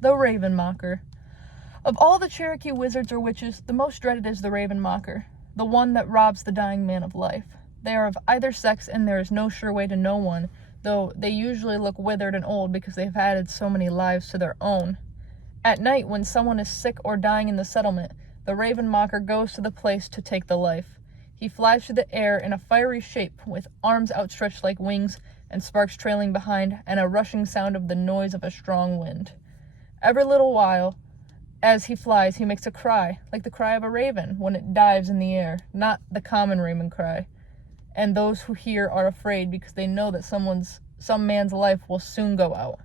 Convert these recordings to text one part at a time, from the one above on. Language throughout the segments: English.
The Raven Mocker. Of all the Cherokee wizards or witches, the most dreaded is the Raven Mocker, the one that robs the dying man of life. They are of either sex, and there is no sure way to know one, though they usually look withered and old because they have added so many lives to their own. At night, when someone is sick or dying in the settlement, the Raven Mocker goes to the place to take the life. He flies through the air in a fiery shape, with arms outstretched like wings, and sparks trailing behind, and a rushing sound of the noise of a strong wind. Every little while, as he flies, he makes a cry, like the cry of a raven when it dives in the air, not the common raven cry. And those who hear are afraid because they know that some man's life will soon go out.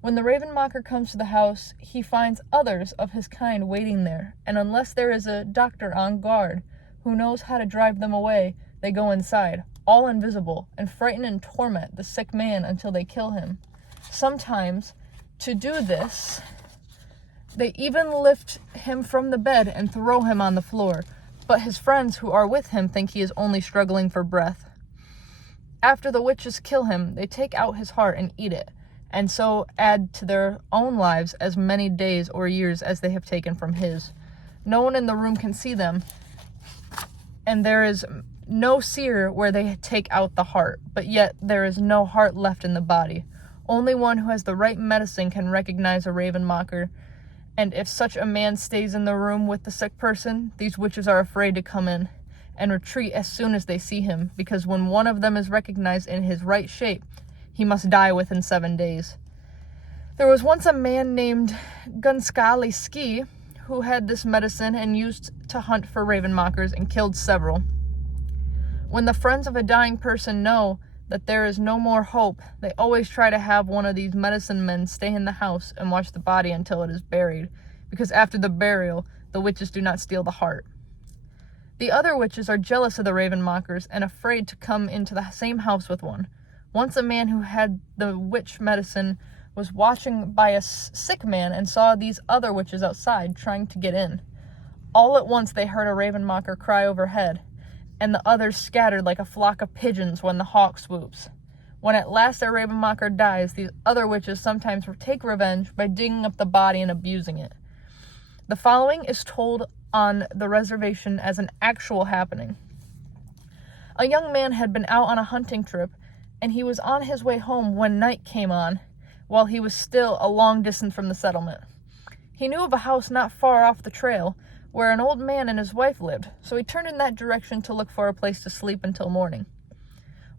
When the Raven Mocker comes to the house, he finds others of his kind waiting there, and unless there is a doctor on guard who knows how to drive them away, they go inside, all invisible, and frighten and torment the sick man until they kill him. Sometimes, to do this, they even lift him from the bed and throw him on the floor, but his friends who are with him think he is only struggling for breath. After the witches kill him, they take out his heart and eat it, and so add to their own lives as many days or years as they have taken from his. No one in the room can see them, and there is no seer where they take out the heart, but yet there is no heart left in the body. Only one who has the right medicine can recognize a Raven Mocker, and if such a man stays in the room with the sick person, these witches are afraid to come in, and retreat as soon as they see him, because when one of them is recognized in his right shape, he must die within 7 days. There was once a man named Gunskali Ski who had this medicine and used to hunt for Raven Mockers and killed several. When the friends of a dying person know that there is no more hope, they always try to have one of these medicine men stay in the house and watch the body until it is buried, because after the burial, the witches do not steal the heart. The other witches are jealous of the Raven Mockers and afraid to come into the same house with one. Once a man who had the witch medicine was watching by a sick man and saw these other witches outside trying to get in. All at once they heard a Raven Mocker cry overhead, and the others scattered like a flock of pigeons when the hawk swoops. When at last their Raven Mocker dies, these other witches sometimes take revenge by digging up the body and abusing it. The following is told on the reservation as an actual happening. A young man had been out on a hunting trip, and he was on his way home when night came on, while he was still a long distance from the settlement. He knew of a house not far off the trail, where an old man and his wife lived, so he turned in that direction to look for a place to sleep until morning.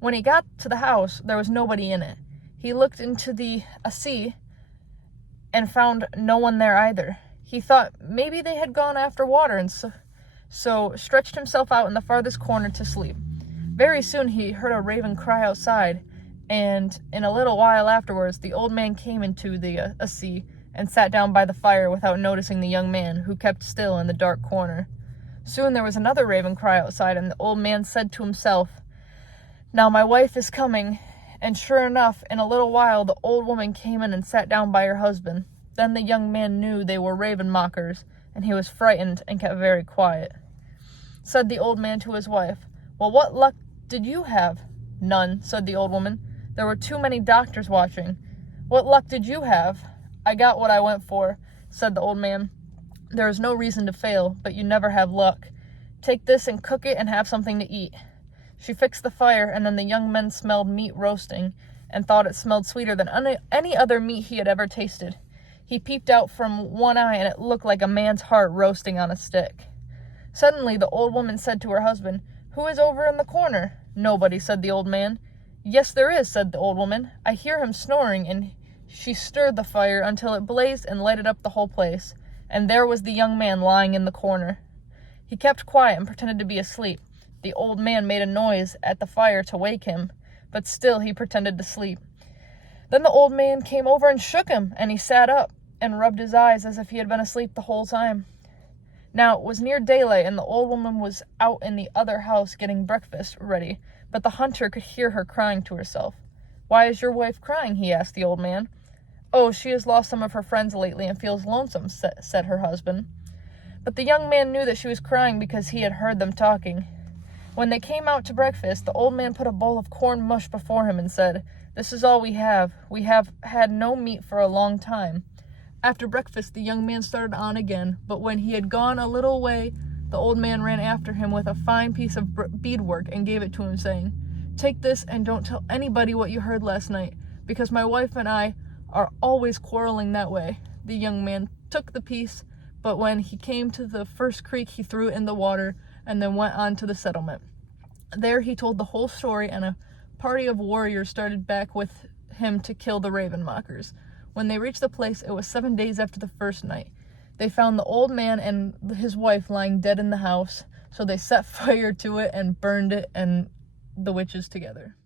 When he got to the house, there was nobody in it. He looked into the sea and found no one there either. He thought maybe they had gone after water, and so stretched himself out in the farthest corner to sleep. Very soon he heard a raven cry outside, and in a little while afterwards the old man came into the sea and sat down by the fire without noticing the young man, who kept still in the dark corner. Soon there was another raven cry outside, and the old man said to himself, "Now my wife is coming." And sure enough, in a little while the old woman came in and sat down by her husband. Then the young man knew they were Raven Mockers, and he was frightened and kept very quiet. Said the old man to his wife, "Well, what luck did you have?" "None," said the old woman. "There were too many doctors watching." "What luck did you have?" "I got what I went for," said the old man. "There is no reason to fail, but you never have luck. Take this and cook it and have something to eat." She fixed the fire, and then the young man smelled meat roasting, and thought it smelled sweeter than any other meat he had ever tasted. He peeped out from one eye, and it looked like a man's heart roasting on a stick. Suddenly the old woman said to her husband, "Who is over in the corner?" "Nobody," said the old man. "Yes, there is," said the old woman. "I hear him snoring," and she stirred the fire until it blazed and lighted up the whole place, and there was the young man lying in the corner. He kept quiet and pretended to be asleep. The old man made a noise at the fire to wake him, but still he pretended to sleep. Then the old man came over and shook him, and he sat up and rubbed his eyes as if he had been asleep the whole time. Now it was near daylight, and the old woman was out in the other house getting breakfast ready, but the hunter could hear her crying to herself. "Why is your wife crying?" he asked the old man. "Oh, she has lost some of her friends lately and feels lonesome," said her husband. But the young man knew that she was crying because he had heard them talking. When they came out to breakfast, the old man put a bowl of corn mush before him and said, "This is all we have. We have had no meat for a long time. After breakfast, the young man started on again, but when he had gone a little way, the old man ran after him with a fine piece of beadwork and gave it to him, saying, "Take this and don't tell anybody what you heard last night, because my wife and I are always quarreling that way." The young man took the piece, but when he came to the first creek, he threw it in the water and then went on to the settlement. There he told the whole story, and a party of warriors started back with him to kill the Raven mockers. When they reached the place, it was 7 days after the first night. They found the old man and his wife lying dead in the house, so they set fire to it and burned it and the witches together.